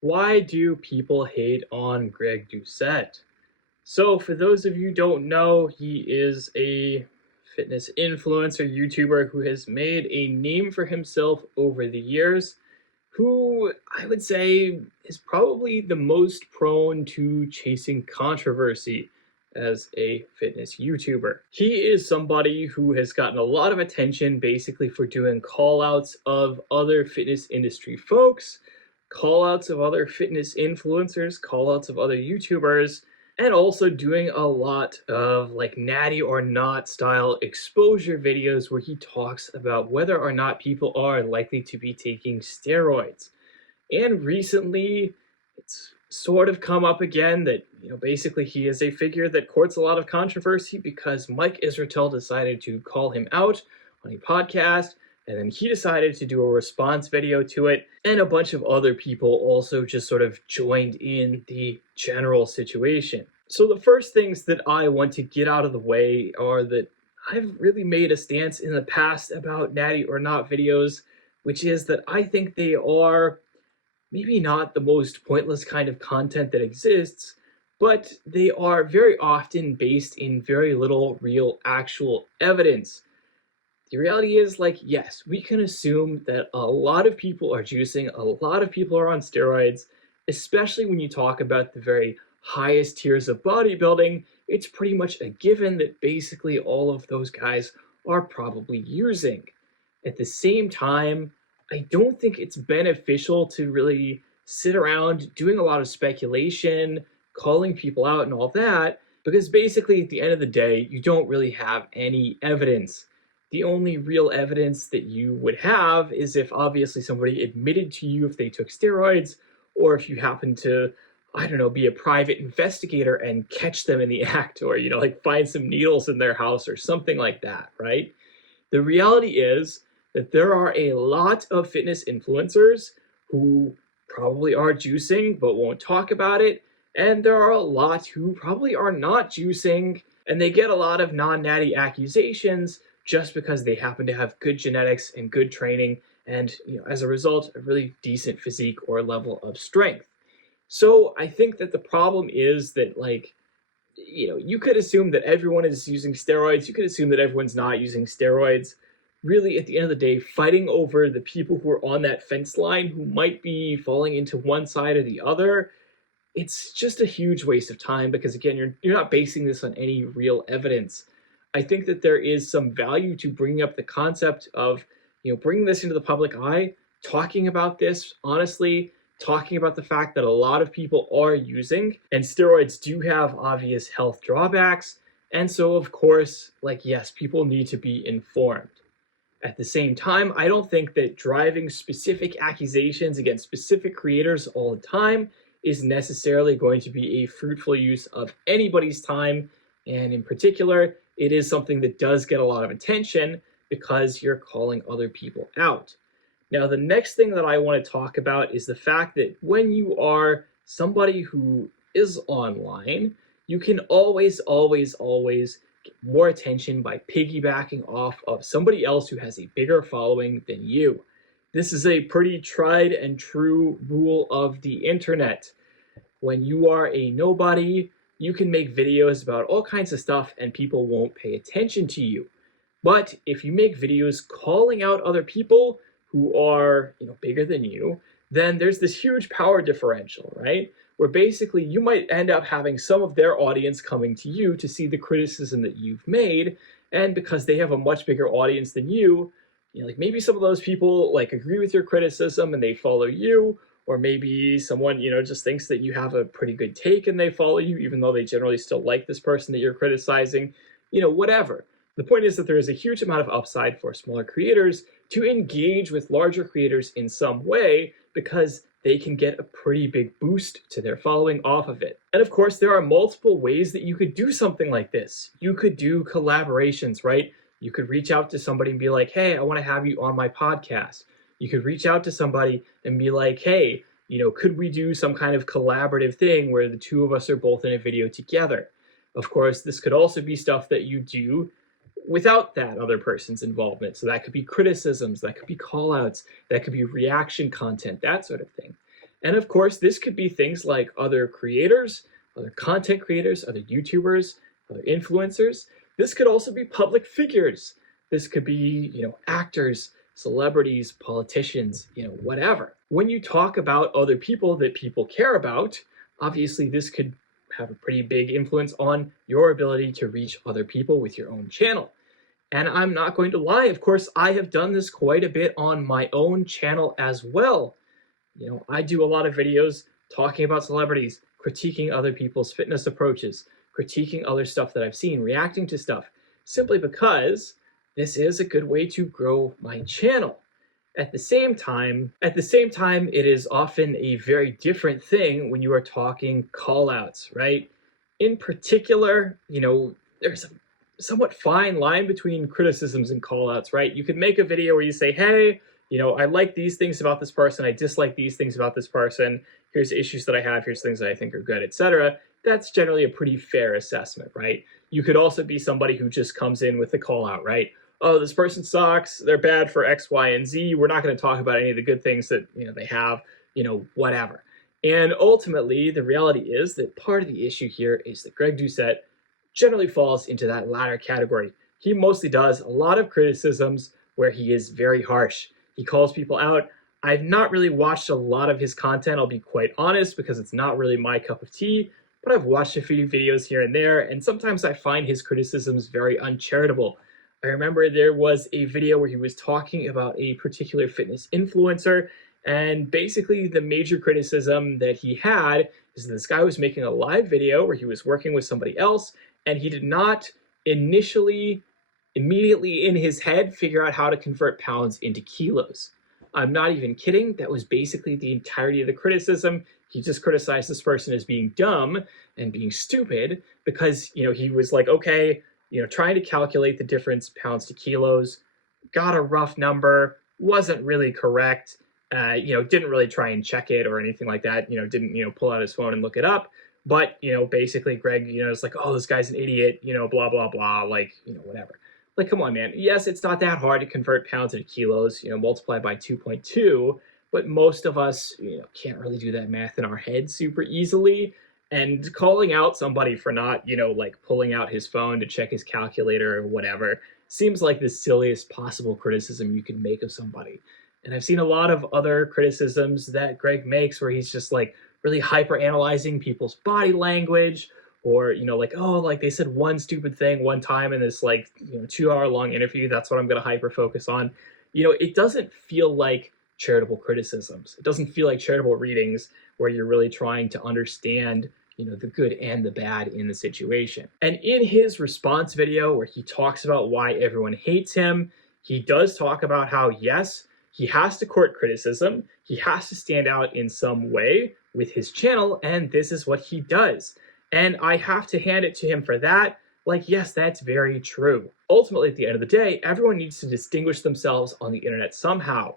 Why do people hate on Greg Doucette? So, for those of you who don't know, he is a fitness influencer, YouTuber who has made a name for himself over the years, who I would say is probably the most prone to chasing controversy as a fitness YouTuber. He is somebody who has gotten a lot of attention basically for doing call outs of other fitness industry folks, call outs of other fitness influencers, call outs of other YouTubers, and also doing a lot of like natty or not style exposure videos where he talks about whether or not people are likely to be taking steroids. And recently, it's sort of come up again that, basically he is a figure that courts a lot of controversy because Mike Israetel decided to call him out on a podcast, and then he decided to do a response video to it, and a bunch of other people also just sort of joined in the general situation. So the first things that I want to get out of the way are that I've really made a stance in the past about natty or not videos, which is that I think they are maybe not the most pointless kind of content that exists, but they are very often based in very little real actual evidence. The reality is, like, yes, we can assume that a lot of people are juicing, a lot of people are on steroids, especially when you talk about the very highest tiers of bodybuilding. It's pretty much a given that basically all of those guys are probably using. At the same time, I don't think it's beneficial to really sit around doing a lot of speculation, calling people out, and all that, because basically at the end of the day, you don't really have any evidence. The only real evidence that you would have is if obviously somebody admitted to you if they took steroids, or if you happen to, I don't know, be a private investigator and catch them in the act, or, like find some needles in their house or something like that, right? The reality is that there are a lot of fitness influencers who probably are juicing but won't talk about it. And there are a lot who probably are not juicing and they get a lot of non-natty accusations just because they happen to have good genetics and good training and, as a result, a really decent physique or level of strength. So I think that the problem is that, like, you could assume that everyone is using steroids. You could assume that everyone's not using steroids. Really, at the end of the day, fighting over the people who are on that fence line who might be falling into one side or the other, it's just a huge waste of time because, again, you're not basing this on any real evidence. I think that there is some value to bringing up the concept of, bringing this into the public eye, talking about this honestly, talking about the fact that a lot of people are using, and steroids do have obvious health drawbacks. And so, of course, like, yes, people need to be informed. At the same time, I don't think that driving specific accusations against specific creators all the time is necessarily going to be a fruitful use of anybody's time. And in particular, it is something that does get a lot of attention because you're calling other people out. Now, the next thing that I want to talk about is the fact that when you are somebody who is online, you can always get more attention by piggybacking off of somebody else who has a bigger following than you. This is a pretty tried and true rule of the internet. When you are a nobody, you can make videos about all kinds of stuff and people won't pay attention to you. But if you make videos calling out other people who are, bigger than you, then there's this huge power differential, right? Where basically you might end up having some of their audience coming to you to see the criticism that you've made, and because they have a much bigger audience than you, like maybe some of those people like agree with your criticism and they follow you, or maybe someone, just thinks that you have a pretty good take and they follow you, even though they generally still like this person that you're criticizing, whatever. The point is that there is a huge amount of upside for smaller creators to engage with larger creators in some way because they can get a pretty big boost to their following off of it. And of course, there are multiple ways that you could do something like this. You could do collaborations, right? You could reach out to somebody and be like, hey, I want to have you on my podcast. You could reach out to somebody and be like, hey, could we do some kind of collaborative thing where the two of us are both in a video together? Of course, this could also be stuff that you do without that other person's involvement. So that could be criticisms, that could be call outs, that could be reaction content, that sort of thing. And of course, this could be things like other creators, other content creators, other YouTubers, other influencers. This could also be public figures. This could be, actors, celebrities, politicians, whatever. When you talk about other people that people care about, obviously this could have a pretty big influence on your ability to reach other people with your own channel. And I'm not going to lie, of course, I have done this quite a bit on my own channel as well. I do a lot of videos talking about celebrities, critiquing other people's fitness approaches, critiquing other stuff that I've seen, reacting to stuff, simply because this is a good way to grow my channel. At the same time, it is often a very different thing when you are talking call-outs, right? In particular, there's a somewhat fine line between criticisms and call-outs, right? You could make a video where you say, hey, I like these things about this person, I dislike these things about this person, here's issues that I have, here's things that I think are good, etc. That's generally a pretty fair assessment, right? You could also be somebody who just comes in with a call-out, right? Oh, this person sucks, they're bad for X, Y, and Z, we're not going to talk about any of the good things that they have, whatever. And ultimately, the reality is that part of the issue here is that Greg Doucette generally falls into that latter category. He mostly does a lot of criticisms where he is very harsh. He calls people out. I've not really watched a lot of his content, I'll be quite honest, because it's not really my cup of tea, but I've watched a few videos here and there, and sometimes I find his criticisms very uncharitable. I remember there was a video where he was talking about a particular fitness influencer, and basically the major criticism that he had is that this guy was making a live video where he was working with somebody else, and he did not immediately in his head figure out how to convert pounds into kilos. I'm not even kidding. That was basically the entirety of the criticism. He just criticized this person as being dumb and being stupid because, he was like, okay, trying to calculate the difference pounds to kilos, got a rough number, wasn't really correct, didn't really try and check it or anything like that, didn't, pull out his phone and look it up. But, basically Greg, is like, oh, this guy's an idiot, blah, blah, blah, like, whatever. Like, come on, man. Yes, it's not that hard to convert pounds into kilos, multiply by 2.2, but most of us, can't really do that math in our head super easily. And calling out somebody for not, like pulling out his phone to check his calculator or whatever seems like the silliest possible criticism you can make of somebody. And I've seen a lot of other criticisms that Greg makes where he's just like really hyper analyzing people's body language, or like, oh, like they said one stupid thing one time in this 2-hour long interview, that's what I'm going to hyper focus on. It doesn't feel like charitable criticisms. It doesn't feel like charitable readings where you're really trying to understand the good and the bad in the situation. And in his response video where he talks about why everyone hates him, he does talk about how, yes, he has to court criticism, he has to stand out in some way with his channel, and this is what he does. And I have to hand it to him for that. Like, yes, that's very true. Ultimately, at the end of the day, everyone needs to distinguish themselves on the internet somehow.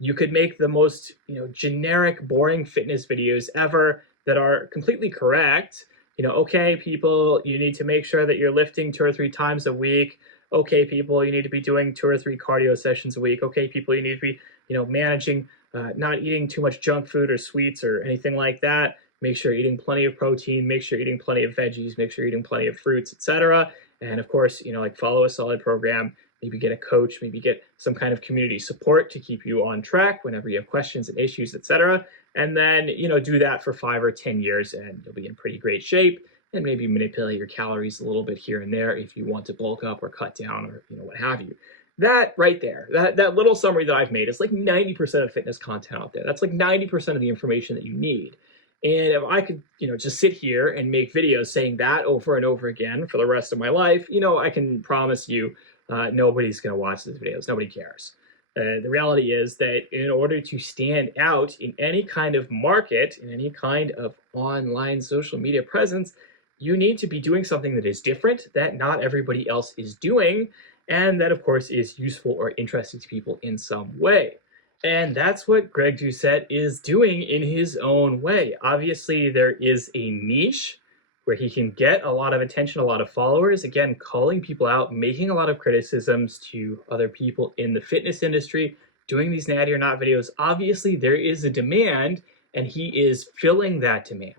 You could make the most, generic, boring fitness videos ever that are completely correct. Okay, people, you need to make sure that you're lifting 2 or 3 times a week. Okay, people, you need to be doing 2 or 3 cardio sessions a week. Okay, people, you need to be, managing, not eating too much junk food or sweets or anything like that. Make sure you're eating plenty of protein, make sure you're eating plenty of veggies, make sure you're eating plenty of fruits, etc. And of course, follow a solid program, maybe get a coach, maybe get some kind of community support to keep you on track whenever you have questions and issues, etc. And then, do that for 5 or 10 years and you'll be in pretty great shape, and maybe manipulate your calories a little bit here and there if you want to bulk up or cut down or, what have you. That right there, that little summary that I've made is like 90% of fitness content out there. That's like 90% of the information that you need. And if I could, just sit here and make videos saying that over and over again for the rest of my life, I can promise you nobody's going to watch these videos. Nobody cares. The reality is that in order to stand out in any kind of market, in any kind of online social media presence, you need to be doing something that is different, that not everybody else is doing, and that, of course, is useful or interesting to people in some way. And that's what Greg Doucette is doing in his own way. Obviously, there is a niche where he can get a lot of attention, a lot of followers, again, calling people out, making a lot of criticisms to other people in the fitness industry, doing these natty or not videos. Obviously, there is a demand, and he is filling that demand.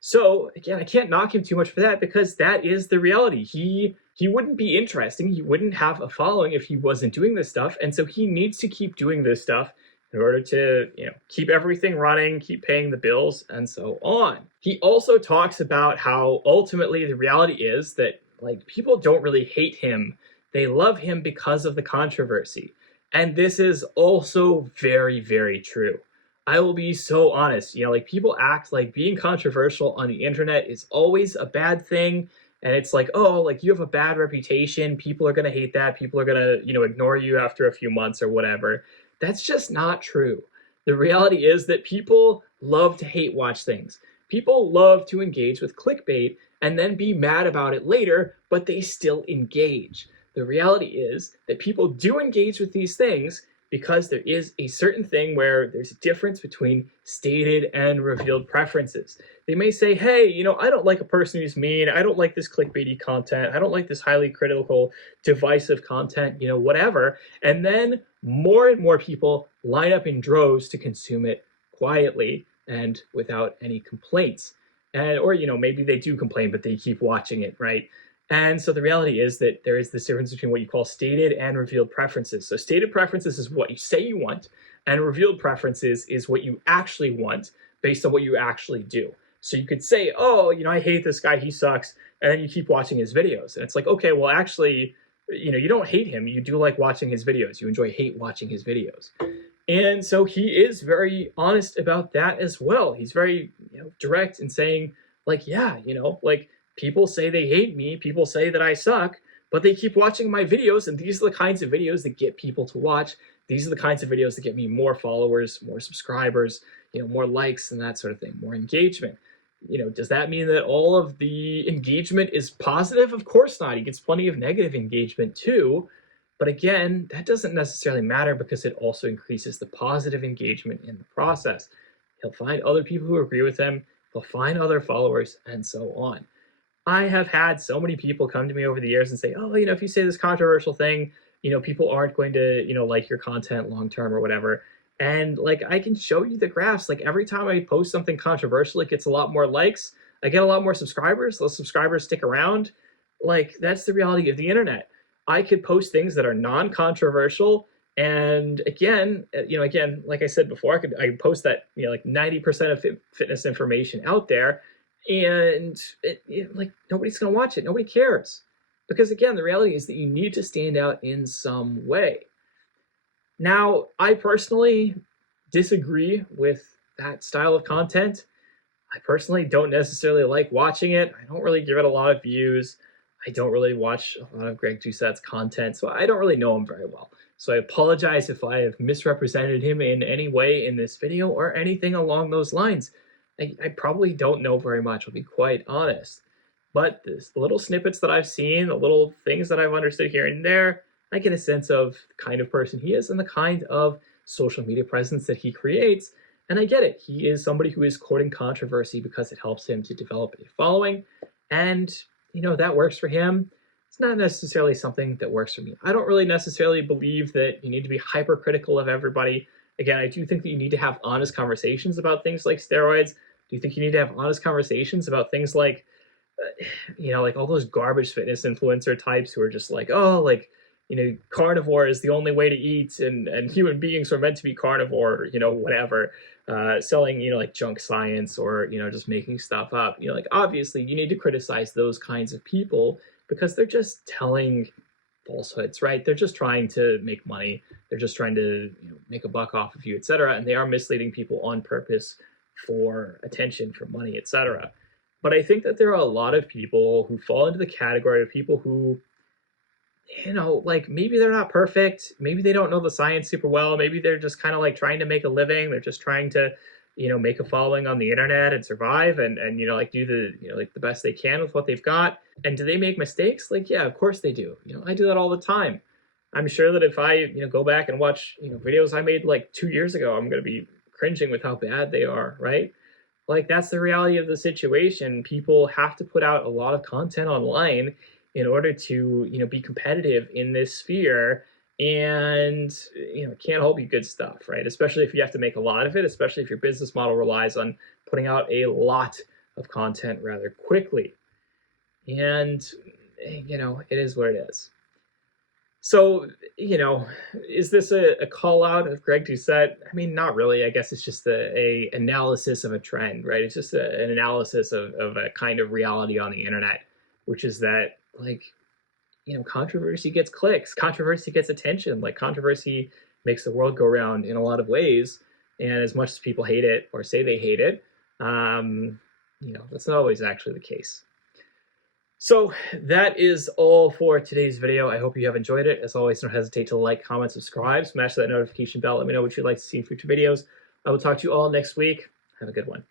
So again, I can't knock him too much for that, because that is the reality. He wouldn't be interesting. He wouldn't have a following if he wasn't doing this stuff. And so he needs to keep doing this stuff in order to, keep everything running, keep paying the bills, and so on. He also talks about how ultimately the reality is that, like, people don't really hate him. They love him because of the controversy. And this is also very, very true. I will be so honest, like, people act like being controversial on the internet is always a bad thing. And it's like, oh, like, you have a bad reputation. People are going to hate that. People are going to, ignore you after a few months or whatever. That's just not true. The reality is that people love to hate watch things. People love to engage with clickbait and then be mad about it later, but they still engage. The reality is that people do engage with these things because there is a certain thing where there's a difference between stated and revealed preferences. They may say, hey, I don't like a person who's mean. I don't like this clickbaity content. I don't like this highly critical, divisive content, whatever. And then more and more people line up in droves to consume it quietly and without any complaints. Or maybe they do complain, but they keep watching it, right? And so the reality is that there is this difference between what you call stated and revealed preferences. So stated preferences is what you say you want, and revealed preferences is what you actually want based on what you actually do. So you could say, oh, I hate this guy, he sucks, and then you keep watching his videos. And it's like, okay, well, actually, you don't hate him. You do like watching his videos. You hate watching his videos. And so he is very honest about that as well. He's very, direct in saying, like, yeah, like, people say they hate me, people say that I suck, but they keep watching my videos, and these are the kinds of videos that get people to watch. These are the kinds of videos that get me more followers, more subscribers, more likes and that sort of thing, more engagement. Does that mean that all of the engagement is positive? Of course not. He gets plenty of negative engagement too. But again, that doesn't necessarily matter, because it also increases the positive engagement in the process. He'll find other people who agree with him, he'll find other followers, and so on. I have had so many people come to me over the years and say, oh, if you say this controversial thing, people aren't going to, like your content long term or whatever. And like, I can show you the graphs. Like, every time I post something controversial, it gets a lot more likes. I get a lot more subscribers. Those subscribers stick around. Like, that's the reality of the internet. I could post things that are non-controversial. And again, like I said before, I could post that, like 90% of fitness information out there. And like, nobody's going to watch it. Nobody cares. Because again, the reality is that you need to stand out in some way. Now, I personally disagree with that style of content. I personally don't necessarily like watching it. I don't really give it a lot of views. I don't really watch a lot of Greg Doucette's content, so I don't really know him very well. So I apologize if I have misrepresented him in any way in this video or anything along those lines. I probably don't know very much, I'll be quite honest. But the little snippets that I've seen, the little things that I've understood here and there, I get a sense of the kind of person he is and the kind of social media presence that he creates. And I get it. He is somebody who is courting controversy because it helps him to develop a following. And, that works for him. It's not necessarily something that works for me. I don't really necessarily believe that you need to be hypercritical of everybody. Again, I do think that you need to have honest conversations about things like steroids. Do you think you need to have honest conversations about things like, like all those garbage fitness influencer types who are just like, oh, like, carnivore is the only way to eat, and human beings are meant to be carnivore, whatever, selling, like junk science or, just making stuff up. Like, obviously you need to criticize those kinds of people because they're just telling falsehoods, right? They're just trying to make money. They're just trying to make a buck off of you, etc. And they are misleading people on purpose for attention, for money, etc. But I think that there are a lot of people who fall into the category of people who, like, maybe they're not perfect. Maybe they don't know the science super well. Maybe they're just kind of like trying to make a living. They're just trying to, make a following on the internet and survive and like do the, like the best they can with what they've got. And do they make mistakes? Like, yeah, of course they do. I do that all the time. I'm sure that if I, go back and watch, videos I made like 2 years ago, I'm going to be cringing with how bad they are, right? Like, that's the reality of the situation. People have to put out a lot of content online in order to, be competitive in this sphere. and it can't help you good stuff, right? Especially if you have to make a lot of it, especially if your business model relies on putting out a lot of content rather quickly. And it is what it is. So, is this a call out of Greg Doucette? I mean, not really. I guess it's just a analysis of a trend, right? It's just an analysis of a kind of reality on the internet, which is that, like, controversy gets clicks, controversy gets attention, like controversy makes the world go round in a lot of ways. And as much as people hate it or say they hate it, that's not always actually the case. So that is all for today's video. I hope you have enjoyed it. As always, don't hesitate to like, comment, subscribe, smash that notification bell. Let me know what you'd like to see in future videos. I will talk to you all next week. Have a good one.